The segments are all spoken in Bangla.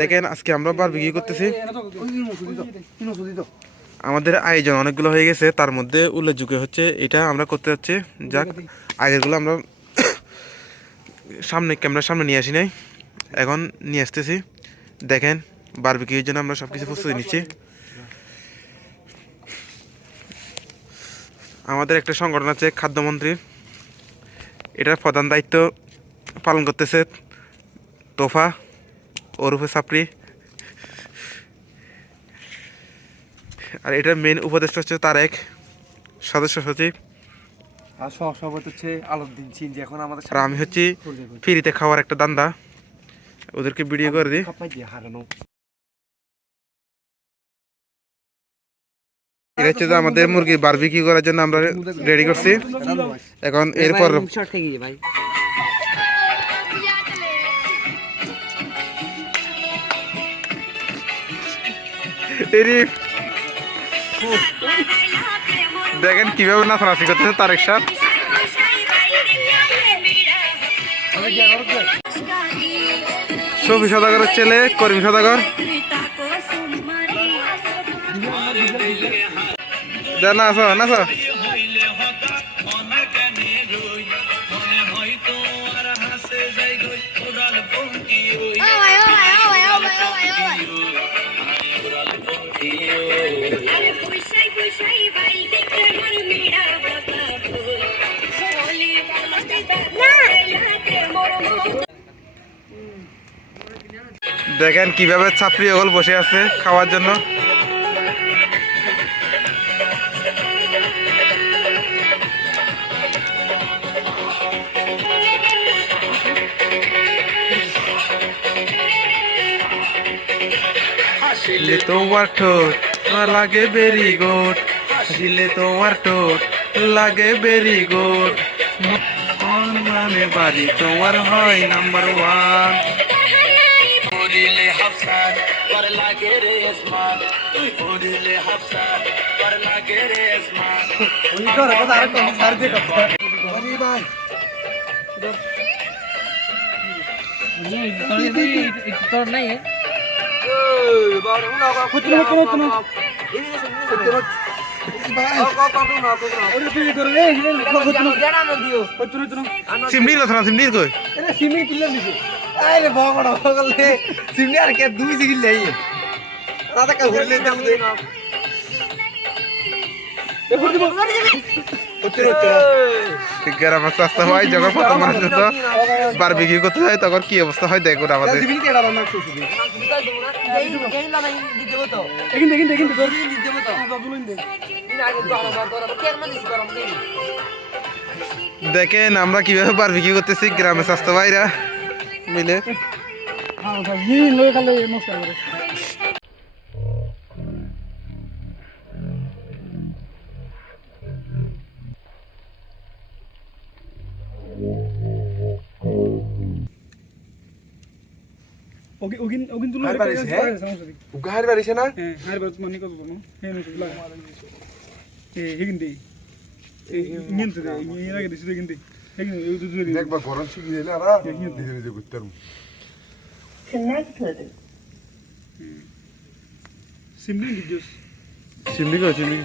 দেখেন আজকে আমরা বারবিকিউ করতেছি। আমাদের আয়োজন অনেকগুলো হয়ে গেছে, তার মধ্যে উল্লেখযোগ্য হচ্ছে এটা আমরা করতে যাচ্ছি। যাক, আগেরগুলো আমরা ক্যামেরার সামনে নিয়ে আসি নাই, এখন নিয়ে আসতেছি। দেখেন বারবিকিউর জন্য আমরা সবকিছু প্রস্তুতি নিচ্ছি। আমাদের একটা সংগঠন আছে খাদ্যমন্ত্রীর, এটার প্রধান দায়িত্ব পালন করতেছে তোফা ওরফে সাপড়ি, আর এটার মেন উপদেষ্টা হচ্ছে তারেক, সদস্য সচিব, আর সহসভাপতি হচ্ছে আলাউদ্দিন সিং, যে এখন আমাদের আর আমি হচ্ছি ফ্রিতে খাওয়ার একটা দান্দা, ওদেরকে ভিডিও করে দিই। এটা হচ্ছে যে আমাদের মুরগি বারবিকিউ করার জন্য আমরা রেডি করছি। এখন এরপর দেখেন কিভাবে নাচানাচি করতেছে তারেক সাহেব। শফি সদাগরের ছেলে করিম সদাগর, নাচো নাচো। দেখেন কিভাবে ছাত্রী ওগল বসে আছে খাওয়ার জন্য। হাসিলে তোমার ঠোঁট লাগে বেরি গুড, হাসিলে তোমার ঠোঁট লাগে বেরি গুড, মানে বাড়ি তোমার হয় নাম্বার ওয়ান। পড়িলে হাফসার পর লাগে রে আসমান, তুই পড়িলে হাফসার পর লাগে রে আসমান। ওই করে কথা আর কোন সার দে কথা ওই ভাই তোর নাই ওই বাবা না খুঁজে না এই সত্য সিমনি লথনা সিমনি কই এরে সিমনি কিল্লা নিছে আরে বড় বগলে সিমনি আর কে দুই সিগিল লাই রাতা কা ঘুরলে দাম দে এ ফুট দিব উত্তর গ্রাম রাস্তা হয় যখন প্রথম মানুষ তো বারবিকিউ করতে যায় তখন কি অবস্থা হয় দেখুন আমাদের। দেখেন আমরা কিভাবে বারবিকিউ করতেছি গ্রামের স্বাস্থ্য ভাইরা মিলে। ওগিন তুলো হার বাড়িছে উগার বাড়িছে না হ্যাঁ হার বাড়িছে মানে কত বনো হ্যাঁ নো লাগা হেগিন দে নিয়ন্ত্র দে এর আগে দিছে হেগিন দে হেগিন এই দুধ দে দেখবা গরম শিখি দিলে আর ধীরে ধীরে করতাম কানেক্টেড সিমলি ভিডিওস সিমনি কই সিমনি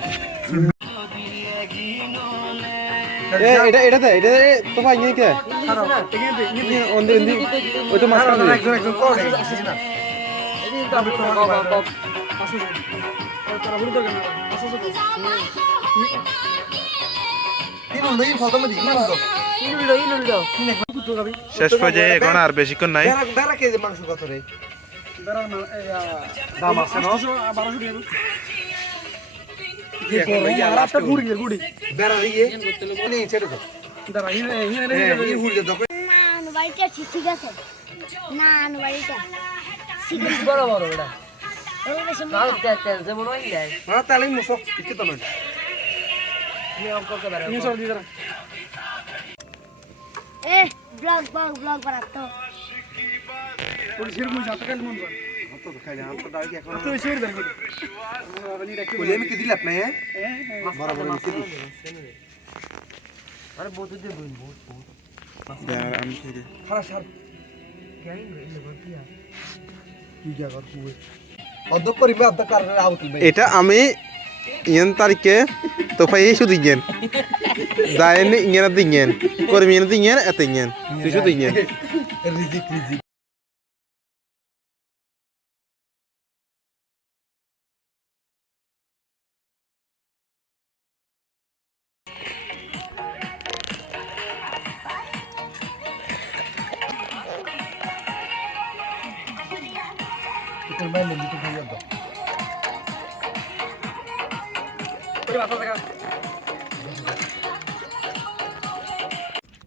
এটা তো ভাই নিয়ে কে ওন্দি ওই তো মাস্টার একজন করে না এদিন তো বাবা শেষ পর্যায়ে এখন আর বেশিক্ষণ নাই। মাংস কত রে দাম আছে না 1200 গুড়ি বেড়া দিয়ে নি ছেড়ে দাও দাঁড়া এই হুড়ে দাও না আনুবাড়িটা ঠিক আছে না আনুবাড়িটা বড় বড় এটা ওই বেশি কাল তেল যে বড় হই যায় না তাহলে মুসো কিছু তো না নি অঙ্ক কে বের নিয়ে চল দিদা এ ব্লগ বানাতো ওই শির মুই সাথে কাল মন তো খাইলে আম তো দাও কি এখন তো শির বের করি বলে আমি কি দিলাম না হ্যাঁ বরাবর মিশে দিই আরে বহুত দিয়ে বইন বহুত আমি খারাপ সার কেন রে বলতিয়া অধ্যক্ষ করিবে অধ্যক্ষ কারণে আউট ভাই এটা আমি ইয়েন তারিখে তো পাই শুধু ইয়েন যায়ন ইয়েন আতে ইয়েন কর্মী ইয়েন আতে ইয়েন এতে ইয়েন তুই শুধু ইয়েন রিজিক তোর ভাই নেই তো ভাই দাও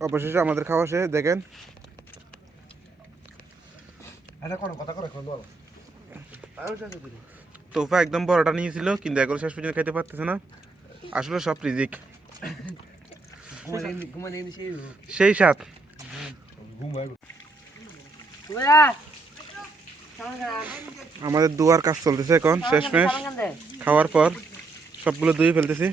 অবশেষে আমাদের খাওয়া শেষ দেখেন এটা কোন কথা করে কোন বল তোফা একদম বড়টা নিয়েছিল কিন্তু এখন শেষ পর্যন্ত খেতে পারতেছে না আসলে সব রিজিক ঘুমালে সেই সেই সাথ ওরা আমাদের দুয়ার কাজ চলতেছে এখন শেষ মেশ খাওয়ার পর সবগুলো ধুয়ে ফেলতেছি